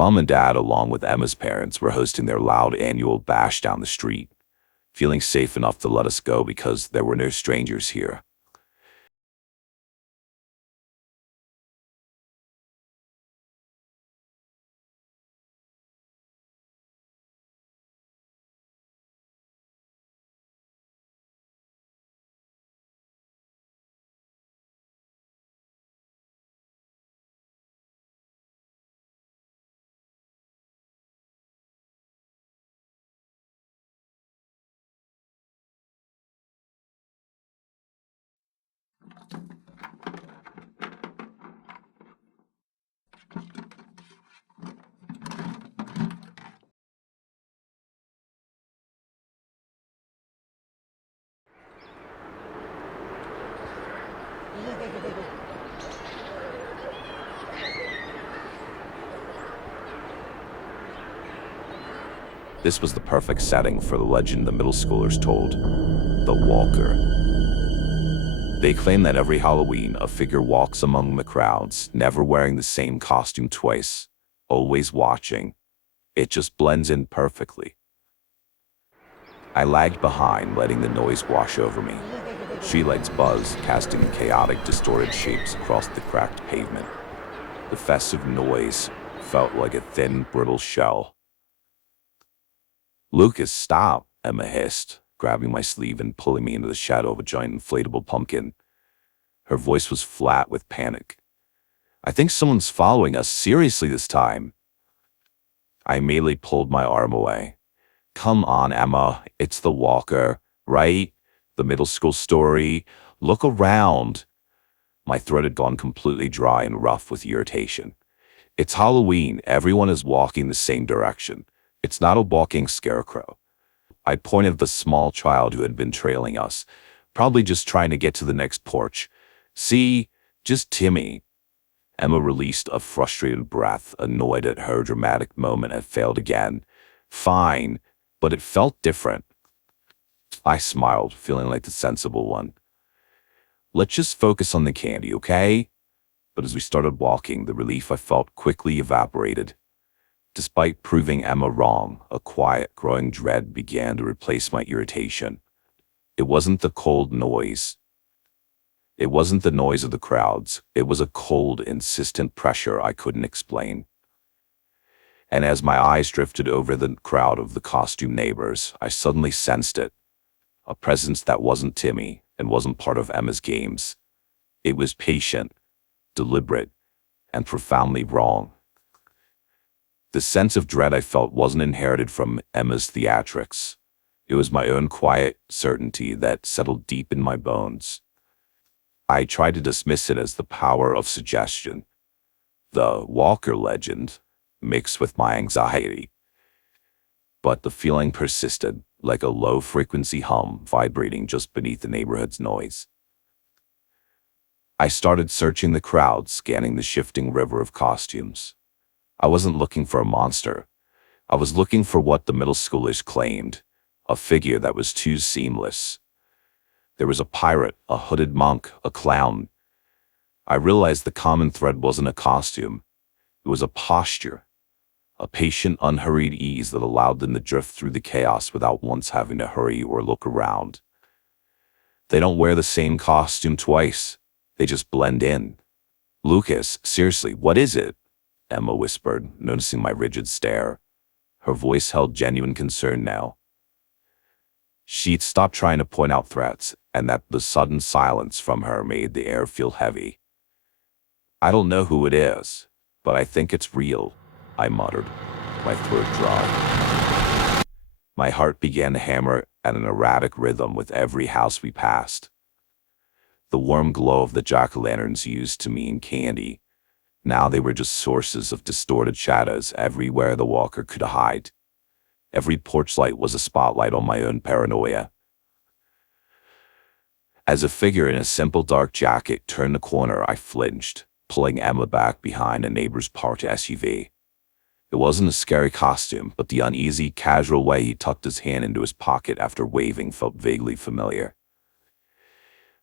Mom and Dad, along with Emma's parents, were hosting their loud annual bash down the street, feeling safe enough to let us go because there were no strangers here. This was the perfect setting for the legend the middle schoolers told, the Walker. They claim that every Halloween a figure walks among the crowds, never wearing the same costume twice, always watching. It just blends in perfectly. I lagged behind, letting the noise wash over me. Streetlights buzzed, casting chaotic, distorted shapes across the cracked pavement. The festive noise felt like a thin, brittle shell. "Lucas, stop," Emma hissed, grabbing my sleeve and pulling me into the shadow of a giant inflatable pumpkin. Her voice was flat with panic. "I think someone's following us seriously this time." I immediately pulled my arm away. "Come on, Emma, it's the Walker, right? The middle school story. Look around." My throat had gone completely dry and rough with irritation. "It's Halloween. Everyone is walking the same direction. It's not a walking scarecrow." I pointed at the small child who had been trailing us, probably just trying to get to the next porch. "See? Just Timmy." Emma released a frustrated breath, annoyed at her dramatic moment had failed again. "Fine, but it felt different." I smiled, feeling like the sensible one. "Let's just focus on the candy, okay?" But as we started walking, the relief I felt quickly evaporated. Despite proving Emma wrong, a quiet, growing dread began to replace my irritation. It wasn't the cold noise. It wasn't the noise of the crowds. It was a cold, insistent pressure I couldn't explain. And as my eyes drifted over the crowd of the costume neighbors, I suddenly sensed it. A presence that wasn't Timmy and wasn't part of Emma's games. It was patient, deliberate, and profoundly wrong. The sense of dread I felt wasn't inherited from Emma's theatrics. It was my own quiet certainty that settled deep in my bones. I tried to dismiss it as the power of suggestion, the Walker legend, mixed with my anxiety. But the feeling persisted, like a low-frequency hum vibrating just beneath the neighborhood's noise. I started searching the crowd, scanning the shifting river of costumes. I wasn't looking for a monster. I was looking for what the middle schoolers claimed, a figure that was too seamless. There was a pirate, a hooded monk, a clown. I realized the common thread wasn't a costume. It was a posture, a patient, unhurried ease that allowed them to drift through the chaos without once having to hurry or look around. They don't wear the same costume twice. They just blend in. "Lucas, seriously, what is it?" Emma whispered, noticing my rigid stare. Her voice held genuine concern now. She'd stopped trying to point out threats, and that the sudden silence from her made the air feel heavy. "I don't know who it is, but I think it's real," I muttered, my throat dry. My heart began to hammer at an erratic rhythm with every house we passed. The warm glow of the jack-o'-lanterns used to mean candy. Now they were just sources of distorted shadows everywhere the Walker could hide. Every porch light was a spotlight on my own paranoia. As a figure in a simple dark jacket turned the corner, I flinched, pulling Emma back behind a neighbor's parked SUV. It wasn't a scary costume, but the uneasy, casual way he tucked his hand into his pocket after waving felt vaguely familiar.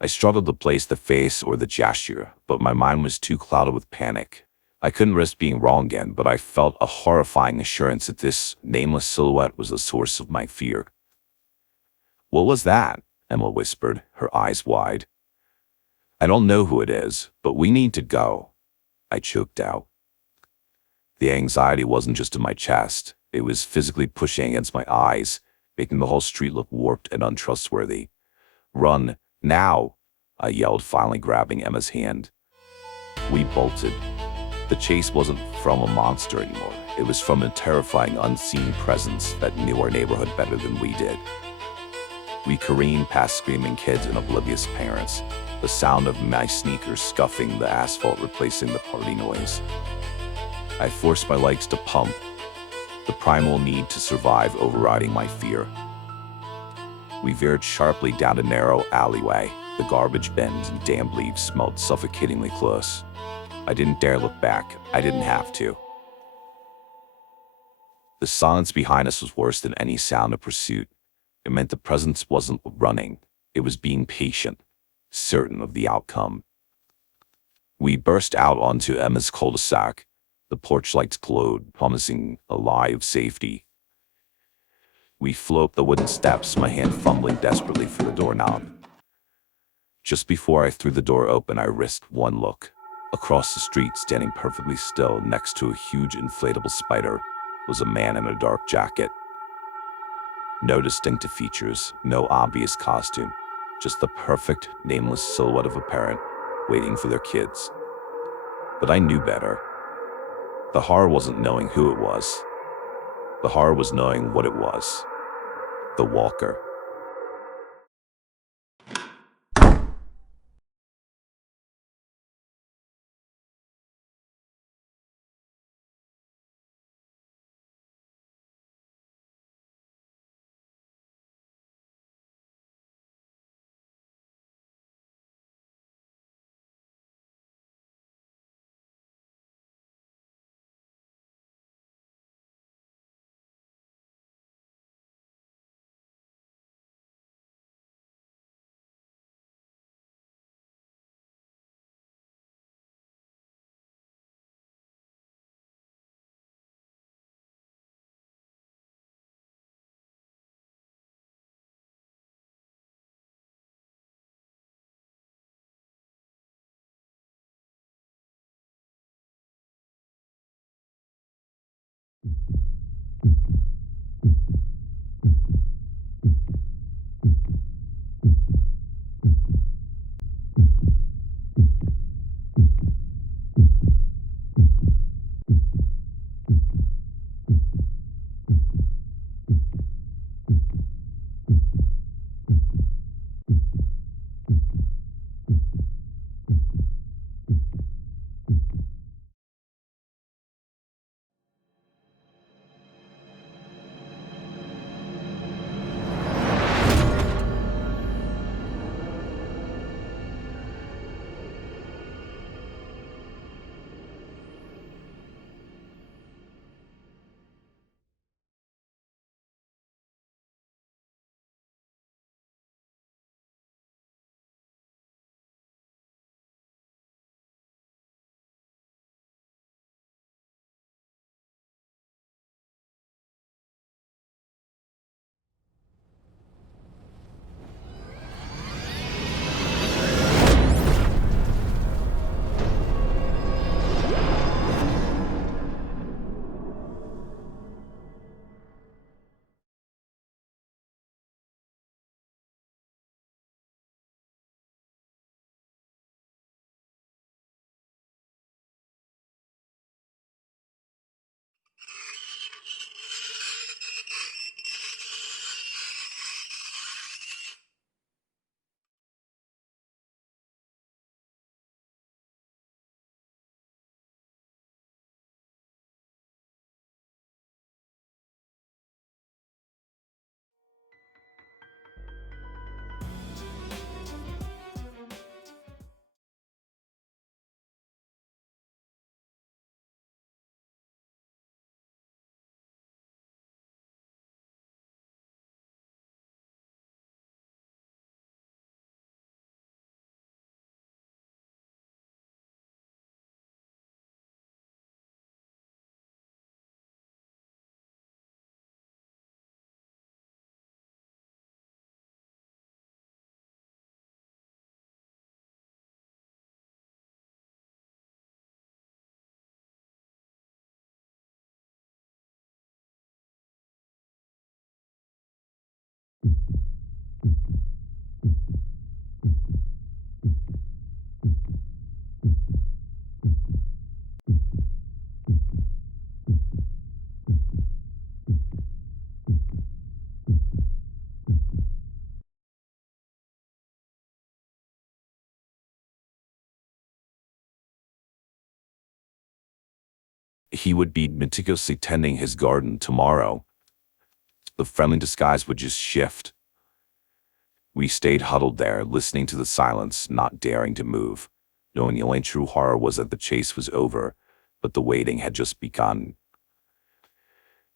I struggled to place the face or the gesture, but my mind was too clouded with panic. I couldn't risk being wrong again, but I felt a horrifying assurance that this nameless silhouette was the source of my fear. "What was that?" Emma whispered, her eyes wide. "I don't know who it is, but we need to go," I choked out. The anxiety wasn't just in my chest. It was physically pushing against my eyes, making the whole street look warped and untrustworthy. "Run, now!" I yelled, finally grabbing Emma's hand. We bolted. The chase wasn't from a monster anymore. It was from a terrifying unseen presence that knew our neighborhood better than we did. We careened past screaming kids and oblivious parents, the sound of my sneakers scuffing the asphalt replacing the party noise. I forced my legs to pump, the primal need to survive overriding my fear. We veered sharply down a narrow alleyway. The garbage bins and damp leaves smelled suffocatingly close. I didn't dare look back. I didn't have to. The silence behind us was worse than any sound of pursuit. It meant the presence wasn't running. It was being patient, certain of the outcome. We burst out onto Emma's cul-de-sac. The porch lights glowed, promising a lie of safety. We flew up the wooden steps, my hand fumbling desperately for the doorknob. Just before I threw the door open, I risked one look. Across the street, standing perfectly still next to a huge inflatable spider, was a man in a dark jacket. No distinctive features, no obvious costume, just the perfect, nameless silhouette of a parent waiting for their kids. But I knew better. The horror wasn't knowing who it was. The horror was knowing what it was. The Walker. He would be meticulously tending his garden tomorrow. The friendly disguise would just shift. We stayed huddled there, listening to the silence, not daring to move, knowing the only true horror was that the chase was over, but the waiting had just begun.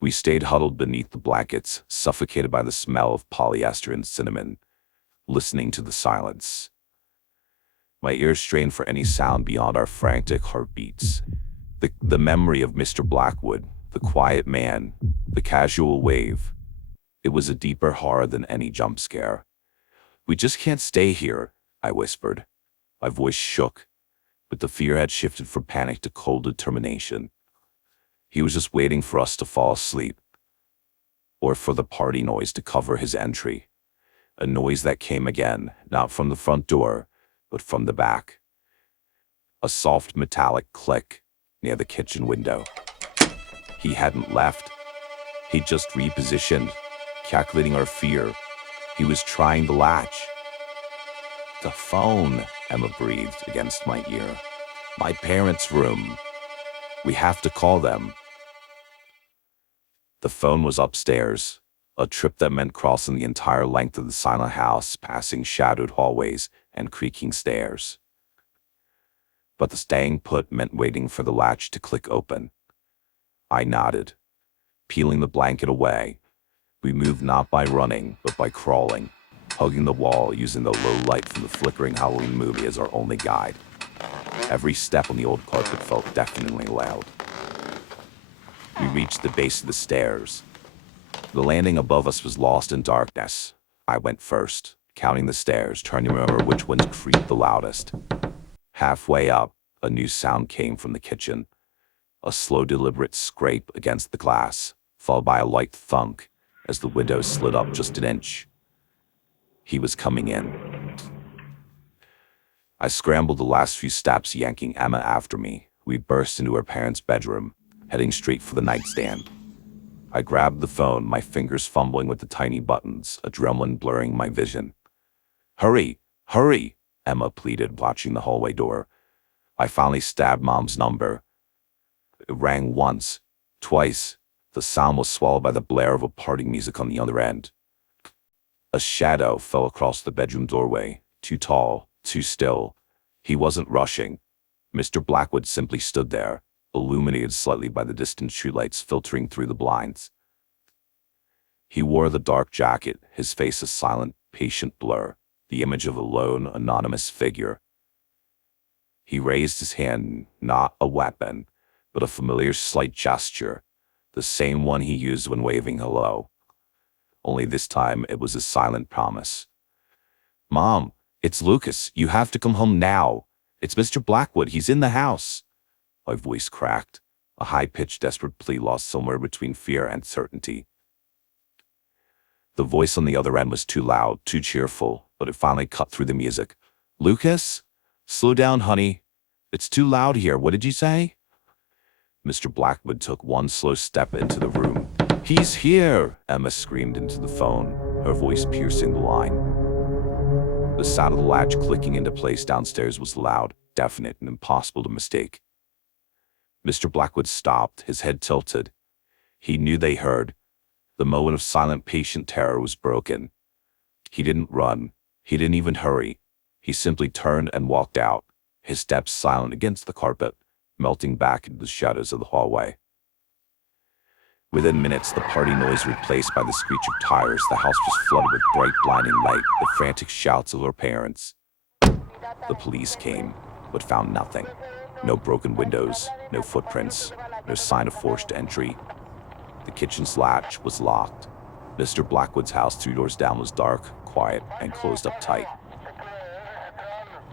We stayed huddled beneath the blankets, suffocated by the smell of polyester and cinnamon, listening to the silence. My ears strained for any sound beyond our frantic heartbeats. The memory of Mr. Blackwood, the quiet man, the casual wave. It was a deeper horror than any jump scare. "We just can't stay here," I whispered. My voice shook, but the fear had shifted from panic to cold determination. He was just waiting for us to fall asleep, or for the party noise to cover his entry. A noise that came again, not from the front door, but from the back. A soft metallic click near the kitchen window. He hadn't left. He'd just repositioned, calculating our fear. He was trying the latch. "The phone," Emma breathed against my ear. "My parents' room. We have to call them." The phone was upstairs, a trip that meant crossing the entire length of the silent house, passing shadowed hallways and creaking stairs. But the staying put meant waiting for the latch to click open. I nodded, peeling the blanket away. We moved not by running, but by crawling, hugging the wall, using the low light from the flickering Halloween movie as our only guide. Every step on the old carpet felt deafeningly loud. We reached the base of the stairs. The landing above us was lost in darkness. I went first, counting the stairs, trying to remember which ones creaked the loudest. Halfway up, a new sound came from the kitchen. A slow, deliberate scrape against the glass, followed by a light thunk as the window slid up just an inch. He was coming in. I scrambled the last few steps, yanking Emma after me. We burst into her parents' bedroom, heading straight for the nightstand. I grabbed the phone, my fingers fumbling with the tiny buttons, adrenaline blurring my vision. "Hurry, hurry," Emma pleaded, watching the hallway door. I finally stabbed Mom's number. It rang once, twice. The sound was swallowed by the blare of a party music on the other end. A shadow fell across the bedroom doorway, too tall, too still. He wasn't rushing. Mr. Blackwood simply stood there, illuminated slightly by the distant streetlights filtering through the blinds. He wore the dark jacket, his face a silent, patient blur, the image of a lone, anonymous figure. He raised his hand, not a weapon, but a familiar slight gesture, the same one he used when waving hello. Only this time it was a silent promise. "Mom, it's Lucas. You have to come home now. It's Mr. Blackwood. He's in the house." My voice cracked, a high-pitched, desperate plea lost somewhere between fear and certainty. The voice on the other end was too loud, too cheerful, but it finally cut through the music. "Lucas? Slow down, honey. It's too loud here. What did you say?" Mr. Blackwood took one slow step into the room. "He's here!" Emma screamed into the phone, her voice piercing the line. The sound of the latch clicking into place downstairs was loud, definite, and impossible to mistake. Mr. Blackwood stopped, his head tilted. He knew they heard. The moment of silent, patient terror was broken. He didn't run. He didn't even hurry. He simply turned and walked out, his steps silent against the carpet, melting back into the shadows of the hallway. Within minutes, the party noise replaced by the screech of tires. The house was flooded with bright, blinding light, the frantic shouts of her parents. The police came, but found nothing. No broken windows, no footprints, no sign of forced entry. The kitchen's latch was locked. Mr. Blackwood's house 3 doors down was dark, quiet, and closed up tight.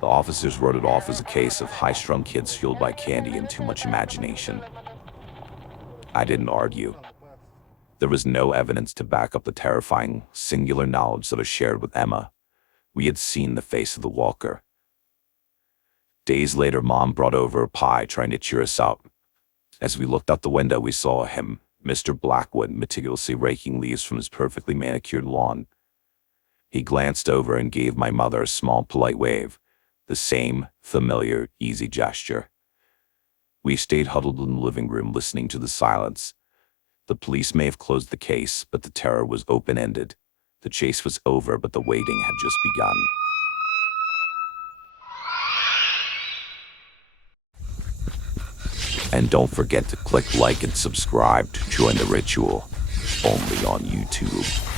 The officers wrote it off as a case of high-strung kids fueled by candy and too much imagination. I didn't argue. There was no evidence to back up the terrifying, singular knowledge that I shared with Emma. We had seen the face of the walker. Days later, Mom brought over a pie, trying to cheer us up. As we looked out the window, we saw him, Mr. Blackwood, meticulously raking leaves from his perfectly manicured lawn. He glanced over and gave my mother a small, polite wave, the same familiar, easy gesture. We stayed huddled in the living room listening to the silence. The police may have closed the case, but the terror was open-ended. The chase was over, but the waiting had just begun. And don't forget to click like and subscribe to join the ritual, only on YouTube.